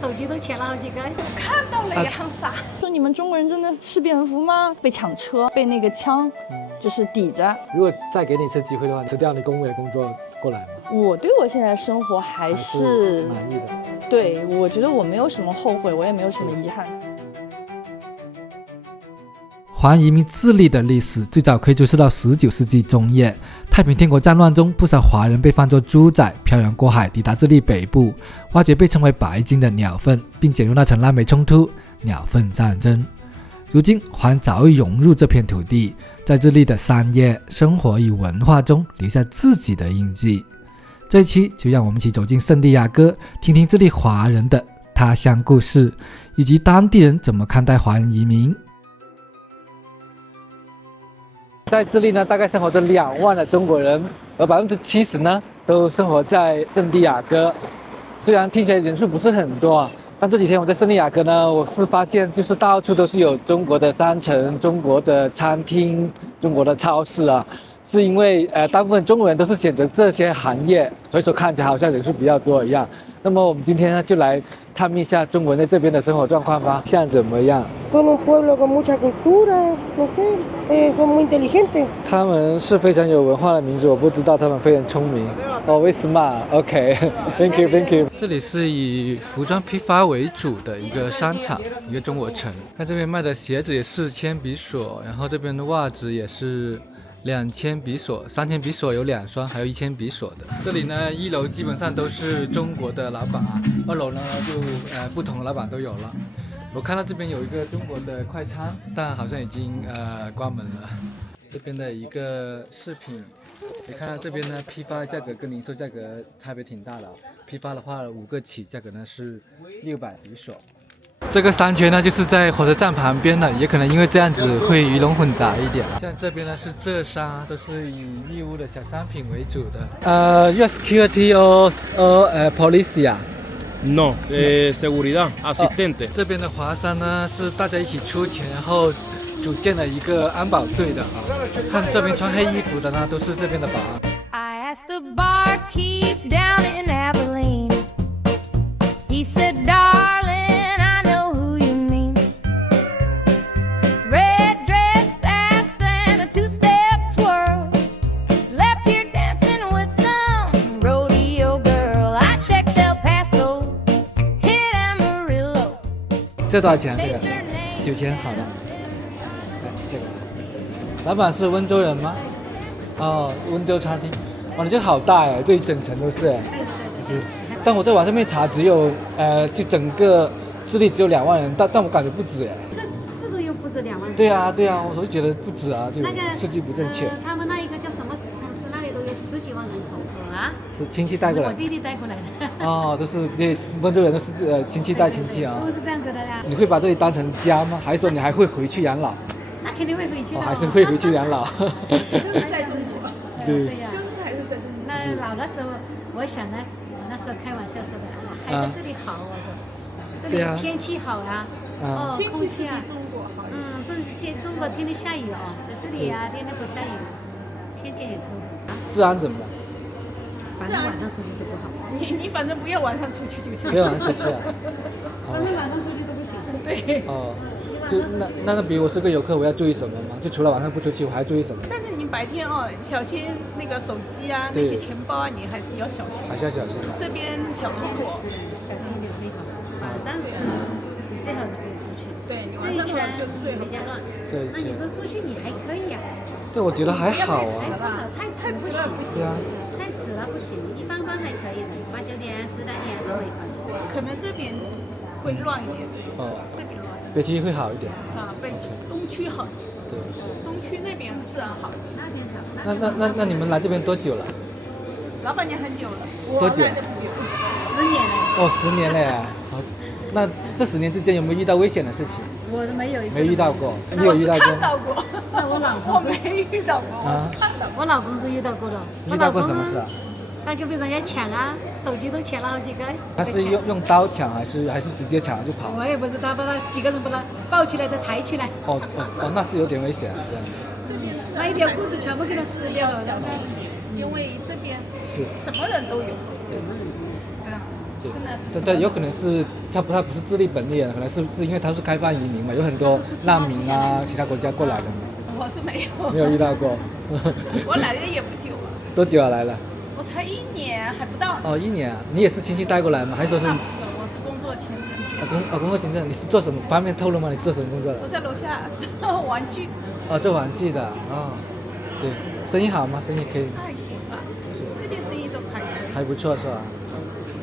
手机都抢了好几个。看到了也很傻。说你们中国人真的是蝙蝠吗？被抢车，被那个枪，就是抵着。如果再给你一次机会的话，辞掉你公务员工作过来吗？我对我现在的生活还是满意的。对，我觉得我没有什么后悔，我也没有什么遗憾。华人移民自立的历史最早可以追溯到19世纪中叶，太平天国战乱中，不少华人被放作猪仔，漂洋过海抵达智利北部，挖掘被称为白金的鸟粪，并卷入那场南北冲突——鸟粪战争。如今，华人早已融入这片土地，在智利的商业、生活与文化中留下自己的印记。这一期就让我们一起走进圣地亚哥，听听智利华人的他乡故事，以及当地人怎么看待华人移民。在智利呢，大概生活着2万的中国人，而70%呢都生活在圣地亚哥。虽然听起来人数不是很多啊，但这几天我在圣地亚哥呢，我是发现就是到处都是有中国的商城、中国的餐厅、中国的超市啊。是因为大部分中国人都是选择这些行业，所以说看起来好像人数比较多一样。那么我们今天呢，就来探秘一下中国人在这边的生活状况吧，像怎么样？ Son un pueblo con mucha cultura, no sé, son muy inteligentes. 他们是非常有文化的民族，我不知道他们非常聪明。Always smart. OK，Thank you, Thank you。这里是以服装批发为主的一个商场，一个中国城。看这边卖的鞋子也是铅笔锁，然后这边的袜子也是2000比索，3000比索有2双，还有1000比索的。这里呢，1楼基本上都是中国的老板啊，2楼呢就不同的老板都有了。我看到这边有一个中国的快餐，但好像已经关门了。这边的一个饰品，你看到这边呢，批发价格跟零售价格差别挺大的。批发的话5个起，价格呢是600比索。这个商圈呢，就是在火车站旁边的，也可能因为这样子会鱼龙混杂一点。像这边呢是浙商，都是以义乌的小商品为主的。Your security or police 啊 No, seguridad, asistente. 这边的华商呢是大家一起出钱，然后组建了一个安保队的啊。看这边穿黑衣服的呢，都是这边的保安。I asked the barkeep down in Abilene. He said, "Darling, I know who you mean. Red dress, ass, and a two-step twirl. Left here dancing with some rodeo girl. I checked El Paso, hit Amarillo." 这多少钱？这个9000，好的。来，这个。老板是温州人吗？哦，温州餐厅。哇，你这好大哎，这一整层都是哎。是。但我在网上面查，只有就整个智利只有2万人，但我感觉不止哎。这个市都又不止2万人。对啊，我就觉得不止啊，就数据不正确。他们那一个叫什么城市，那里都有10几万人口啊。是亲戚带过来。我弟弟带过来的。哦，都是这温州人都是亲戚带亲戚啊。都是这样子的呀。你会把这里当成家吗？还是说你还会回去养老？那肯定会回去的。还是会回去养老。在中国。对呀。还是在中国。那老的时候，我想呢。那时候开玩笑说的，还在这里好，我说，这里天气好呀，哦，空气啊，中国好，中国天天下雨哦，在这里呀，天天不下雨，天气很舒服啊。治安怎么样？反正晚上出去都不好。你反正不要晚上出去就行。不要晚上出去啊。反正晚上出去都不行。对。哦，就那比如我是个游客，我要注意什么吗？就除了晚上不出去，我还注意什么？但是你白天哦，小心那个手机啊，那些钱包啊，你还是要小心。还是要小心。这边小偷多，小心一点最好。晚上你最好是不要出去。对，这一圈比较乱。那你说出去你还可以呀？对，我觉得还好啊。还是好，太迟不行。对啊。太迟了不行，一般般还可以的，8、9点、10来点这没关系。可能这边会乱一点。哦。这边乱。北区会好一点。啊，北东区好。对。东区那边治安好。那边好。那你们来这边多久了？老板娘很久了。多久？10年了。哦，10年了。好，那这10年之间有没有遇到危险的事情？我都没有一次。没遇到过。你有遇到过？看到过。那我老公我没遇到过，我是看到过。我老公是遇到过的。遇到过什么事啊？那个被人家抢啊，手机都抢了好几个。他是用刀抢还是直接抢了就跑？我也不知道，把他几个人把他抱起来的抬起来。哦，那是有点危险。这边那一条裤子全部给他撕掉了。因为这边什么人都有。对。对真的是对对，有可能是他不是智利本地人，可能是因为他是开放移民嘛，有很多难民啊，其他国家过来的嘛。我是没有，没有遇到过。我来的也不久啊，多久啊来了？我才1年还不到。哦，1年啊，你也是亲戚带过来吗？还是说是？我是工作签证。工作签证，你是做什么？方便透露吗？你是做什么工作的？我在楼下做玩具。做玩具的哦。对，生意好吗？生意可以。还行吧，这边生意都还可以。还不错是吧？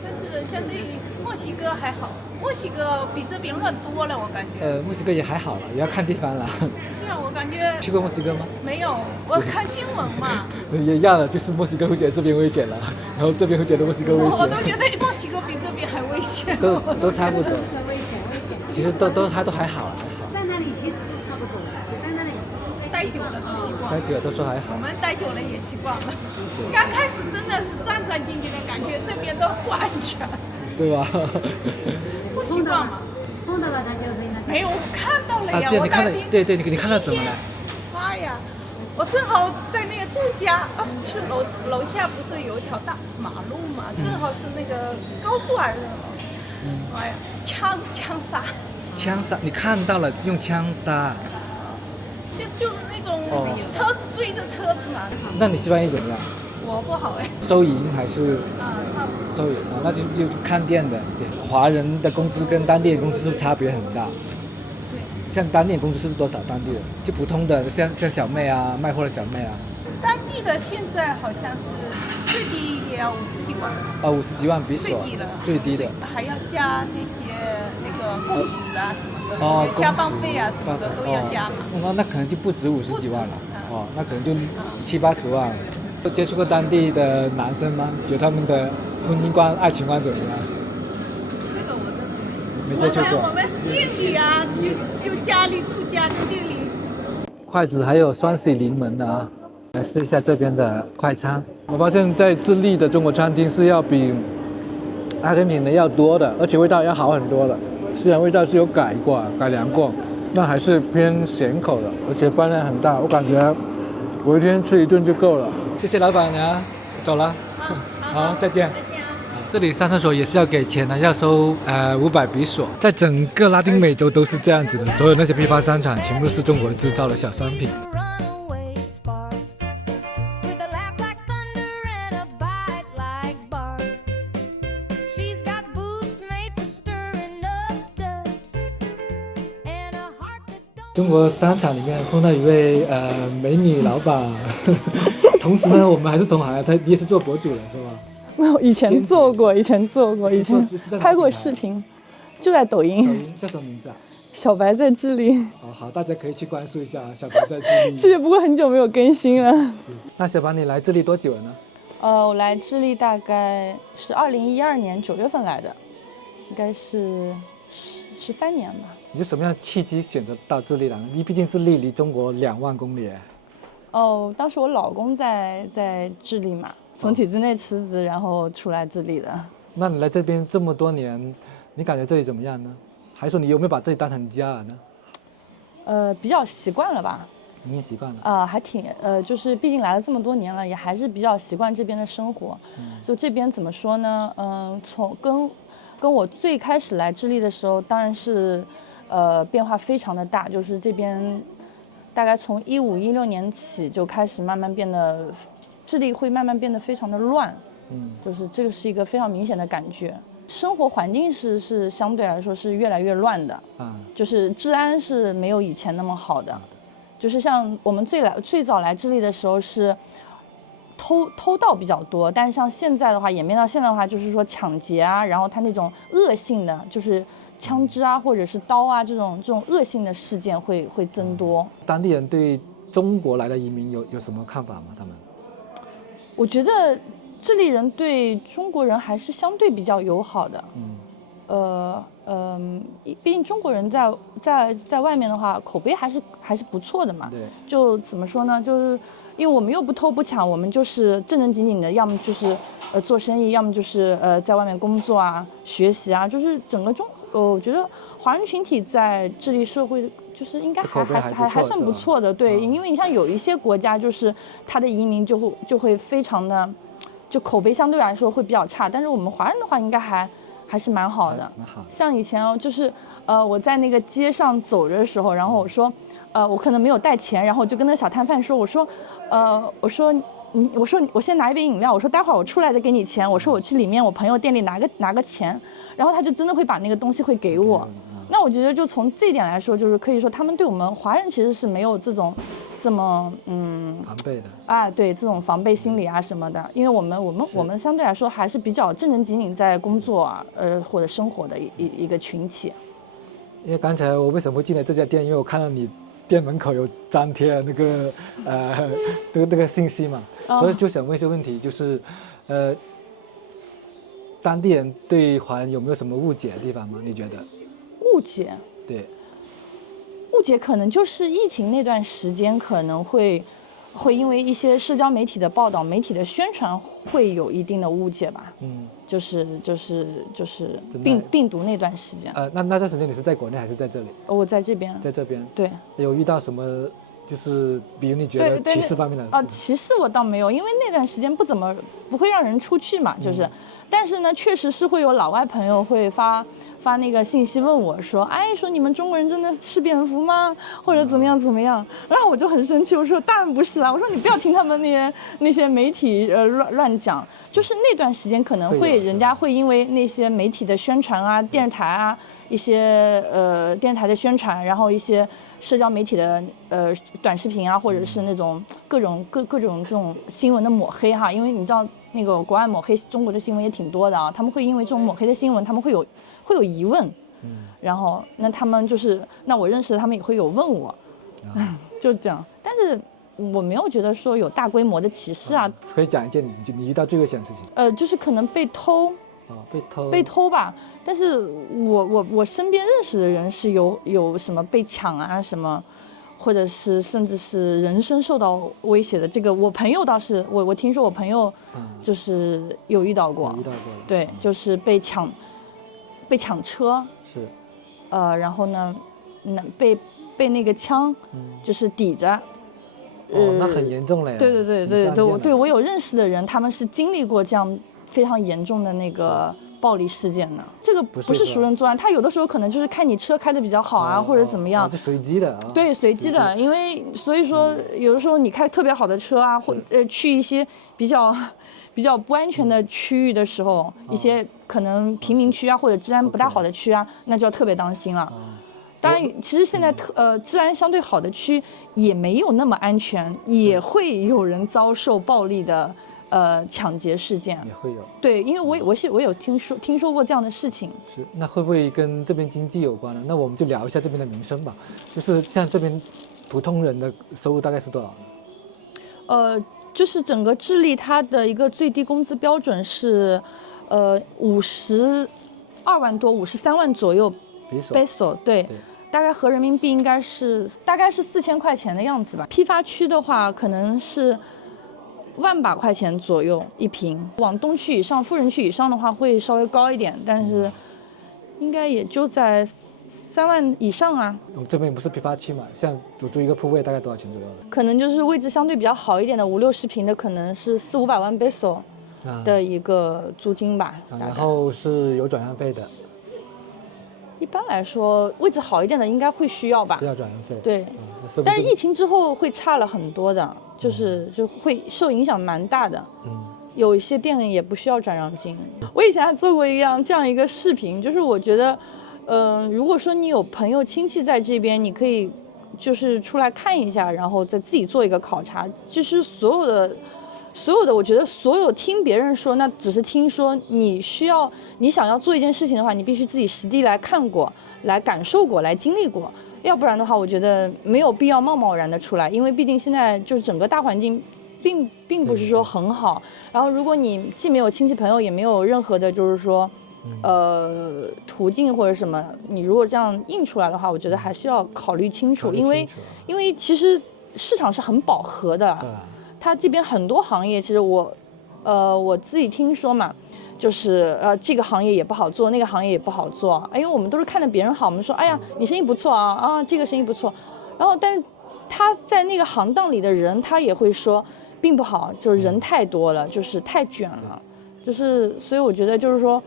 但是相对于墨西哥还好，墨西哥比这边乱多了，我感觉。墨西哥也还好了，也要看地方了。对啊，我感觉。去过墨西哥吗？没有，我看新闻嘛。也一样的，就是墨西哥会觉得这边危险了，然后这边会觉得墨西哥危险。我都觉得墨西哥比这边还危险。都差不多。危险。其实都还好了。在那里其实都差不多，在那里待久了都习惯了。待久了都说还好。我们待久了也习惯了。刚开始真的是战战兢兢的感觉，这边都不安全。对吧？不习惯嘛。碰到了他就会那个。没有，我看到了呀。对，你看到对，你看到什么了？妈呀！我正好在那个住家去楼下不是有一条大马路嘛，正好是那个高速还是什么？哎呀，枪杀！枪杀！你看到了用枪杀？就是那种车子追着车子嘛。那你西班牙语怎么样？我不好哎。收银还是？差不多。收银那就看店的。对，华人的工资跟当地的工资是差别很大。像当地的工资是多少？当地的就普通的，像小妹啊，卖货的小妹啊。当地的现在好像是最低也要50几万。50几万比索。最低了。最低的。还要加那个工时啊什么的，加班费啊什么的都要加嘛。那可能就不止50几万了。那可能就70、80万。接触过当地的男生吗？觉得他们的婚姻观、爱情观怎么样？这个我真的没接触过。我们是店里啊，就家里住家跟店里。筷子还有双喜临门的啊，来试一下这边的快餐。我发现在智利的中国餐厅是要比阿根廷的要多的，而且味道要好很多的。虽然味道是有改良过，那还是偏咸口的，而且饭量很大，我感觉我一天吃1顿就够了。谢谢老板娘，走了。好，再见。这里上厕所也是要给钱的，要收500比索。在整个拉丁美洲都是这样子的，所有那些批发商场全部是中国制造的小商品。中国商场里面碰到一位美女老板，同时呢，我们还是同行，你也是做博主的是吗？没有，以前做过，以前拍过视频，就在抖音。叫什么名字啊？小白在智利。好，大家可以去关注一下小白在智利。谢谢，不过很久没有更新了。那小白你来智利多久了呢？我来智利大概是2012年9月份来的，应该是13年吧。你是什么样的契机选择到智利来？毕竟智利离中国2万公里。当时我老公在智利嘛，从体制内辞职，然后出来智利的。那你来这边这么多年，你感觉这里怎么样呢？还是说你有没有把这里当成家呢？比较习惯了吧。你也习惯了？还挺就是毕竟来了这么多年了，也还是比较习惯这边的生活。就这边怎么说呢？从跟我最开始来智利的时候，当然是变化非常的大，就是这边大概从15、16年起就开始慢慢变得，智利会慢慢变得非常的乱。就是这个是一个非常明显的感觉。生活环境是相对来说是越来越乱的，就是治安是没有以前那么好的，就是像我们最早来智利的时候是偷盗比较多，但是像现在的话，演变到现在的话，就是说抢劫啊，然后它那种恶性的就是枪支啊或者是刀啊这种恶性的事件会增多。当地人对中国来的移民有什么看法吗？他们？我觉得智利人对中国人还是相对比较友好的。毕竟中国人在外面的话，口碑还是不错的嘛。对。就怎么说呢？就是因为我们又不偷不抢，我们就是正正经经的，要么就是做生意，要么就是在外面工作啊、学习啊，就是整个我觉得华人群体在智利社会就是应该还算不错的。对，因为你像有一些国家，就是它的移民就会非常的，就口碑相对来说会比较差，但是我们华人的话应该还是蛮好的。蛮好。像以前就是我在那个街上走着的时候，然后我说我可能没有带钱，然后我就跟那个小摊贩说，我说我先拿一杯饮料，我说待会儿我出来再给你钱，我说我去里面我朋友店里拿个钱，然后他就真的会把那个东西会给我。那我觉得就从这一点来说，就是可以说他们对我们华人其实是没有这么防备的对，这种防备心理啊什么的，因为我们相对来说还是比较正正经经在工作或者生活的一个群体。因为刚才我为什么会进来这家店，因为我看到你店门口有张贴那个信息嘛，所以就想问一些问题，就是当地人对华人有没有什么误解的地方吗？你觉得？误解？对，误解可能就是疫情那段时间可能会因为一些社交媒体的报道、媒体的宣传会有一定的误解吧。就是病毒那段时间。那段时间你是在国内还是在这里？我在这边。在这边。对。有遇到什么就是比如你觉得歧视方面的？歧视我倒没有，因为那段时间不会让人出去嘛，就是。但是呢，确实是会有老外朋友会发那个信息问我说，说你们中国人真的吃蝙蝠吗？或者怎么样怎么样？然后我就很生气，我说当然不是啊，我说你不要听他们那些媒体乱讲，就是那段时间可能人家会因为那些媒体的宣传啊、电视台啊一些电视台的宣传，然后一些社交媒体的短视频啊，或者是那种各种这种新闻的抹黑哈，因为你知道。那个国外抹黑中国的新闻也挺多的啊，他们会因为这种抹黑的新闻，他们会有疑问，然后那他们那我认识的他们也会有问我，就这样。但是我没有觉得说有大规模的歧视啊。可以讲一件你遇到最危险的事情？就是可能被偷。被偷吧。但是我身边认识的人是有什么被抢啊什么。或者是甚至是人身受到威胁的，这个我朋友倒是我听说我朋友就是有遇到过，对，就是被抢车，是，然后呢，被那个枪就是抵着，那很严重嘞。对，我有认识的人，他们是经历过这样非常严重的那个。暴力事件呢？这个不是熟人作案，他有的时候可能就是看你车开得比较好啊，或者怎么样，这随机的啊。对，随机的，因为所以说有的时候你开特别好的车啊，或去一些比较不安全的区域的时候，一些可能贫民区啊或者治安不大好的区啊，那就要特别当心了。当然，其实现在治安相对好的区也没有那么安全，也会有人遭受暴力的。抢劫事件也会有，对，因为我有听说过这样的事情。是，那会不会跟这边经济有关呢？那我们就聊一下这边的民生吧。就是像这边普通人的收入大概是多少呢？就是整个智利它的一个最低工资标准是，52万多，53万左右 peso， 对。大概合人民币应该是大概是4000块钱的样子吧。批发区的话，可能是。1把块钱左右一瓶，往东区以上、富人区以上的话会稍微高一点，但是应该也就在3万以上啊。我们这边不是批发区嘛，像租一个铺位大概多少钱左右？可能就是位置相对比较好一点的50-60平的，可能是400-500万peso的一个租金吧。然后是有转让费的。一般来说，位置好一点的应该会需要吧？需要转让费。对，但是疫情之后会差了很多的，就会受影响蛮大的。有一些店也不需要转让金。我以前还做过这样一个视频，就是我觉得，如果说你有朋友亲戚在这边，你可以就是出来看一下，然后再自己做一个考察。就是所有的，我觉得所有听别人说，那只是听说。你想要做一件事情的话，你必须自己实地来看过、来感受过、来经历过。要不然的话，我觉得没有必要贸贸然的出来，因为毕竟现在就是整个大环境并不是说很好。然后，如果你既没有亲戚朋友，也没有任何的，就是说，途径或者什么，你如果这样印出来的话，我觉得还是要考虑清楚，因为其实市场是很饱和的。它这边很多行业，其实我自己听说嘛，就是这个行业也不好做，那个行业也不好做，因为我们都是看着别人好，我们说哎呀你生意不错啊，这个生意不错，然后但是他在那个行当里的人，他也会说并不好，就是人太多了，就是太卷了，就是所以我觉得就是说，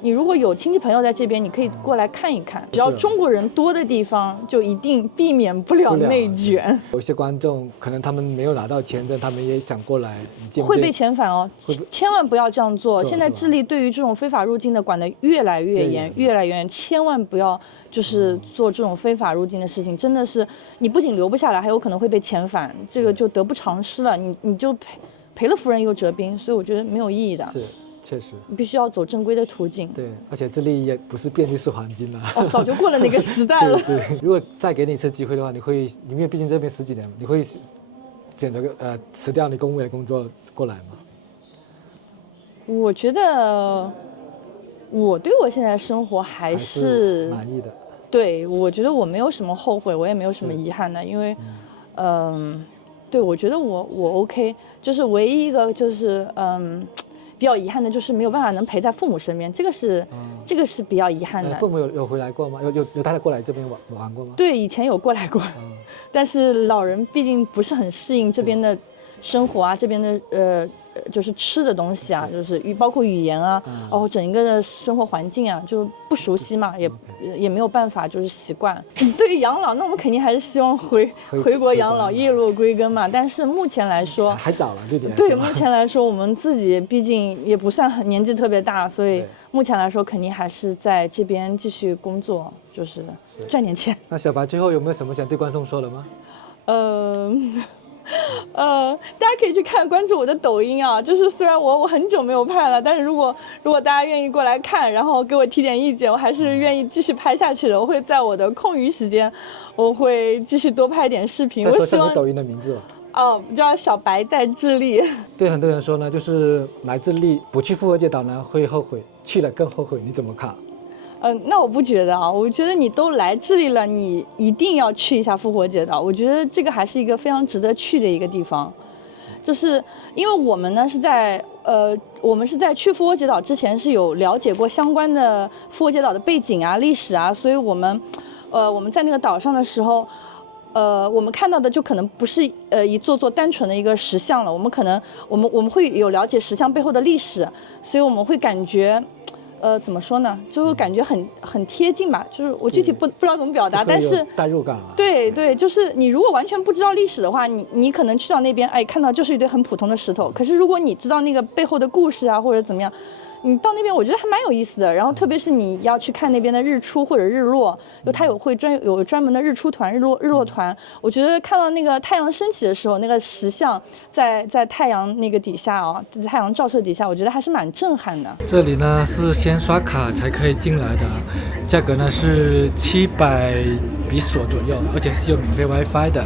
你如果有亲戚朋友在这边，你可以过来看一看。只要中国人多的地方，就一定避免不了内卷。有些观众可能他们没有拿到签证，他们也想过来，会被遣返哦，千万不要这样做。现在智利对于这种非法入境的管得越来越严，越来越严，千万不要就是做这种非法入境的事情，真的是你不仅留不下来，还有可能会被遣返，这个就得不偿失了。你就赔了夫人又折兵，所以我觉得没有意义的。是。确实，你必须要走正规的途径。对，而且智利也不是遍地是黄金了。哦，早就过了那个时代了。对，如果再给你一次机会的话，因为毕竟这边10几年，你会选择辞掉你公务员工作过来吗？我觉得我对我现在的生活还是满意的。对，我觉得我没有什么后悔，我也没有什么遗憾的，因为，对，我觉得我 OK， 就是唯一一个就是比较遗憾的就是没有办法能陪在父母身边，这个是比较遗憾的。父母有回来过吗？有带他过来这边玩过吗？对，以前有过来过，但是老人毕竟不是很适应这边的生活啊，这边的就是吃的东西啊，就是包括语言啊，整一个的生活环境啊，就不熟悉嘛，也没有办法就是习惯。对于养老，那我们肯定还是希望回国养老，叶落归根嘛。但是目前来说还早了，这点。对，目前来说我们自己毕竟也不算年纪特别大，所以目前来说肯定还是在这边继续工作，就是赚点钱。那小白最后有没有什么想对观众说的吗？大家可以去关注我的抖音啊，就是虽然我很久没有拍了，但是如果大家愿意过来看，然后给我提点意见，我还是愿意继续拍下去的。我会在我的空余时间，我会继续多拍点视频。我希望抖音的名字叫小白在智利。对很多人说呢，就是来智利不去复活节岛呢会后悔，去了更后悔，你怎么看？那我不觉得啊，我觉得你都来智利了，你一定要去一下复活节岛。我觉得这个还是一个非常值得去的一个地方，就是因为我们呢是在去复活节岛之前是有了解过相关的复活节岛的背景啊、历史啊，所以我们在那个岛上的时候，我们看到的就可能不是一座单纯的一个石像了，我们会有了解石像背后的历史，所以我们会感觉。怎么说呢？就感觉很贴近吧。就是我具体不知道怎么表达，但是代入感了。对，就是你如果完全不知道历史的话，你可能去到那边，看到就是一堆很普通的石头。可是如果你知道那个背后的故事啊，或者怎么样，你到那边我觉得还蛮有意思的。然后特别是你要去看那边的日出或者日落，它有专门的日出团、日落团。我觉得看到那个太阳升起的时候，那个石像在太阳那个底下在太阳照射底下，我觉得还是蛮震撼的。这里呢是先刷卡才可以进来的，价格呢是700比索左右，而且是有免费 WiFi 的。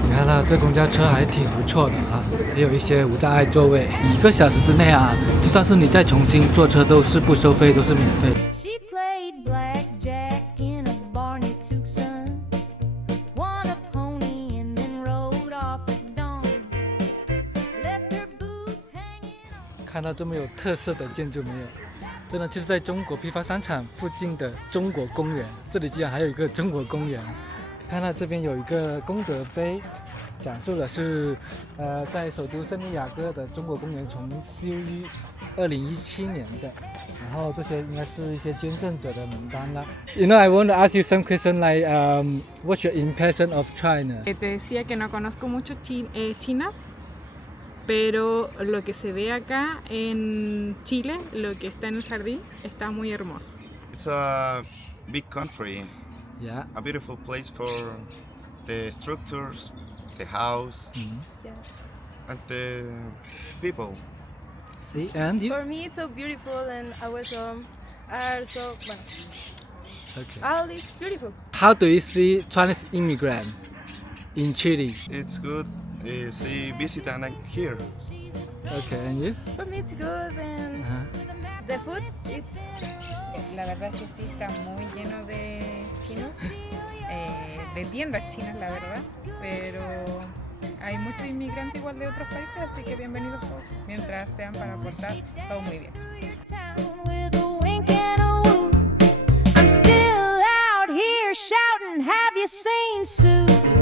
你看到这公交车还挺不错的啊，还有一些无障碍座位。1个小时之内啊，就算是你再重新坐车都是不收费，都是免费。She played blackjack in a Barney Tucson, won a pony and then rode off at dawn, left her boots hanging. 看到这么有特色的建筑没有？这呢就是在中国批发商场附近的中国公园，这里竟然还有一个中国公园。看到这边有一个功德碑，讲述的是在首都圣地亚哥的中国公园重修于2017年的，然后这些应该是一些捐赠者的名单了。You know, I want to ask you some question like, what's your impression of China? Te decía que no conozco mucho China, pero lo que se ve acá en Chile, lo que está en el jardín, está muy hermoso. It's a big country. Yeah. A beautiful place for the structures, the house, and the people. See, and you? For me, it's so beautiful, and I was also well. Okay. All it's beautiful. How do you see Chinese immigrant in Chile? It's good. See, visit and here. Okay, and you? For me, it's good, and the food, it's. La verdad es que sí, está muy lleno de chinos, de tiendas chinas, la verdad, pero hay muchos inmigrantes igual de otros países, así que bienvenidos todos, mientras sean para aportar, todo muy bien. I'm still out here shouting, have you seen Sue?